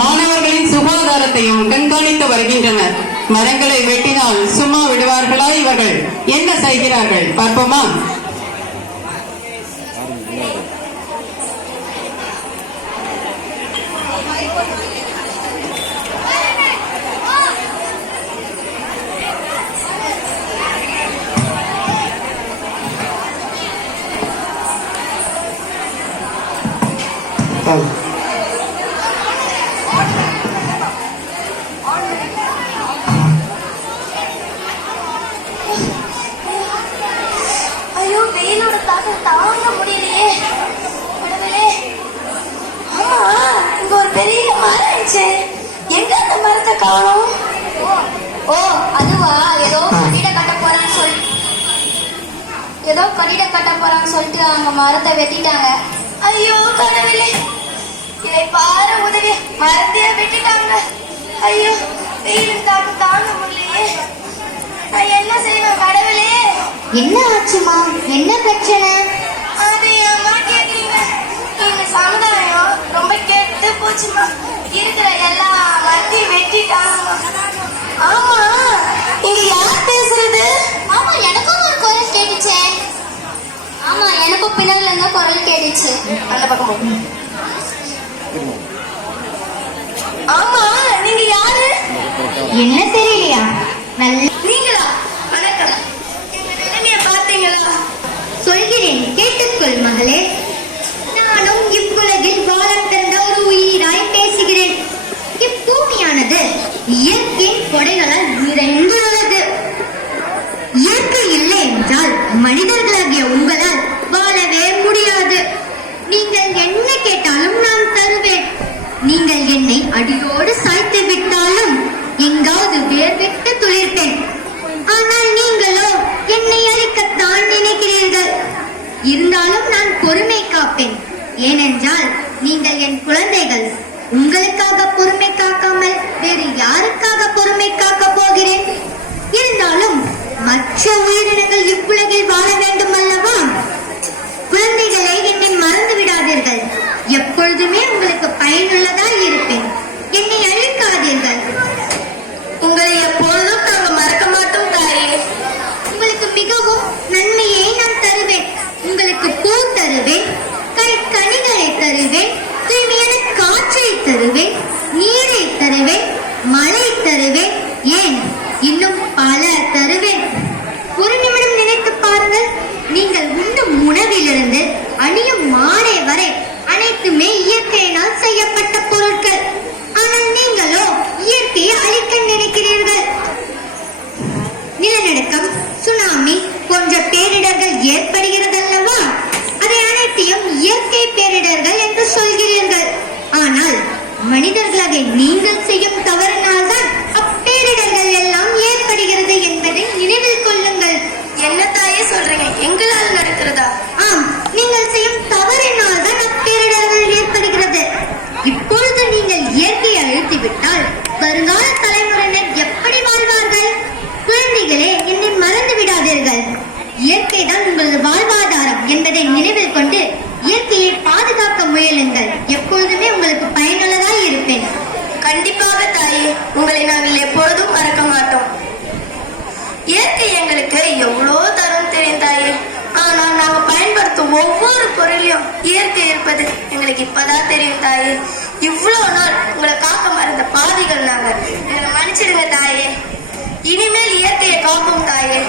மாணவர்களின் சுகாதாரத்தையும் கண்காணித்து வருகின்றனர். மரங்களை வெட்டினால் சும்மா விடுவார்களா இவர்கள்? என்ன செய்கிறார்கள்? பார்ப்போமா? Oh. தாக்கம் தாங்க முடியலையே. கடவுளே. ஆமா இங்க ஒரு பெரிய மரம் இருந்துச்சு எங்க அந்த மரத்தை காணும்? ஓ அதுவா? ஏதோ கட்டிட கட்ட போறான்னு சொல்லி ஏதோ கட்டிட கட்ட போறான்னு சொல்லிட்டு அவங்க மரத்தை வெட்டிட்டாங்க. ஐயோ கடவுளே. இதை பாரு உதவி. மரத்தையே வெட்டிட்டாங்க. ஐயோ வெயிலும் தாக்கம் தாங்க முடியலையே. நான் என்ன செய்வேன் கடவுளே? என்ன ஆச்சுமா? என்ன பிரச்சனை? அது எங்க சமுதாயம் ரொம்ப கெட்டு போச்சுமா. இருக்கிற எல்லா மரத்தையும் வெட்டிட்டாங்கம்மா. ஆமா. இங்க யார் பேசுறது? ஆமா எனக்கும் ஒரு குரல் கேட்டுச்சே. ஆமா எனக்கும் பின்னால இருந்த குரல் கேட்டுச்சு. அந்த பக்கம். ஆமா நீங்க யாரு? என்ன தெரியலையா? நல்ல கொள் மகளே. நானும் இவ்வுலகில் வாழ பிறந்த ஒரு உயிராய் பேசுகிறேன். இப்பூமியானது இயற்கையின் கொடைகளால் நிறைந்துள்ளது. இயற்கை இல்லை என்றால் மனிதர்களாகிய உங்களால் வாழவே முடியாது. நீங்கள் என்ன கேட்டாலும் நான் தருவேன். நீங்கள் என்னை அடியோடு இருந்தாலும் நான் பொறுமை காப்பேன். ஏனென்றால் நீங்கள் என் குழந்தைகள். உங்களுக்காக பொறுமை காக்காமல் வேறு யாருக்காக பொறுமை காக்க போகிறேன் இருந்தாலும் மற்ற உயிரினங்கள் இவ்வுலகில் வாழ வேண்டும் அல்லவா குழந்தைகளை என்னை மறந்து விடாதீர்கள் எப்பொழுதுமே உங்களுக்கு பயனுள்ளதாய் இருப்பேன் என்னை அழிக்காதீர்கள் உங்களை எப்பொழுதும் நாங்க மறக்க மாட்டோம் தாயே உங்களுக்கு மிகவும் நன்மையை நான் தருவேன் உங்களுக்கு பூ தருவேன் கை கனிகளை தருவேன் தூய்மையான காற்றை தருவேன் நீரை தருவேன் மழை தருவேன் ஏன் இன்னும் பல தருவேன் ஒரு நிமிடம் நினைத்து பாருங்கள் நீங்கள் உண்ணும் உணவிலிருந்து அணியும் மாலை வரை அனைத்துமே இயற்கையினால் செய்யப்பட்ட பொருட்கள் ஆனால் நீங்களோ இயற்கையை அழிக்க நினைக்கிறீர்கள் நிலநடுக்கம் சுனாமி போன்ற பேரிடர்கள் ஏற்படுகிறதல்லவா அதை அனைத்தையும் இயற்கை பேரிடர்கள் என்று சொல்கிறீர்கள் ஆனால் மனிதர்களாக நீங்கள் செய்யும் தவறினால் தான் அப்பேரிடர்கள் எல்லாம் ஏற்படுகிறது என்பதை நினைவில் கொள்ளுங்கள். என்ன தாயே சொல்றீங்க? எங்களால் நடக்கிறதா? ஆம் நீங்கள் செய்யும் தவறினால் தான் அப்பேரிடர்கள் ஏற்படுகிறது. இப்பொழுது நீங்கள் இயற்கையை அழித்து விட்டால் வருங்கால தலைமுறையினர் எப்படி வாழ்வார்கள்? குழந்தைகளே என்னை மறந்து விடாதீர்கள். இயற்கை தான் உங்களது வாழ்வாதாரம் என்பதை நினைவில் கொண்டு இயற்கையை பாதுகாக்க முயலுங்கள். எப்பொழுதுமே உங்களுக்கு கண்டிப்பாக தாயே உங்களை நாங்கள் எப்பொழுதும் மறக்க மாட்டோம். இயற்கை எங்களுக்கு எவ்வளோ தரம் தெரியும் தெரிந்தாயே ஆனால் நாங்கள் பயன்படுத்தும் ஒவ்வொரு பொருளையும் இயற்கை இருப்பது எங்களுக்கு இப்பதான் தெரியும் தாயே. இவ்வளோ நாள் உங்களை காக்க மறந்த பாதிகள் நாங்கள். எங்களை மன்னிச்சிடுங்க தாயே. இனிமேல் இயற்கையை காப்போம் தாயே.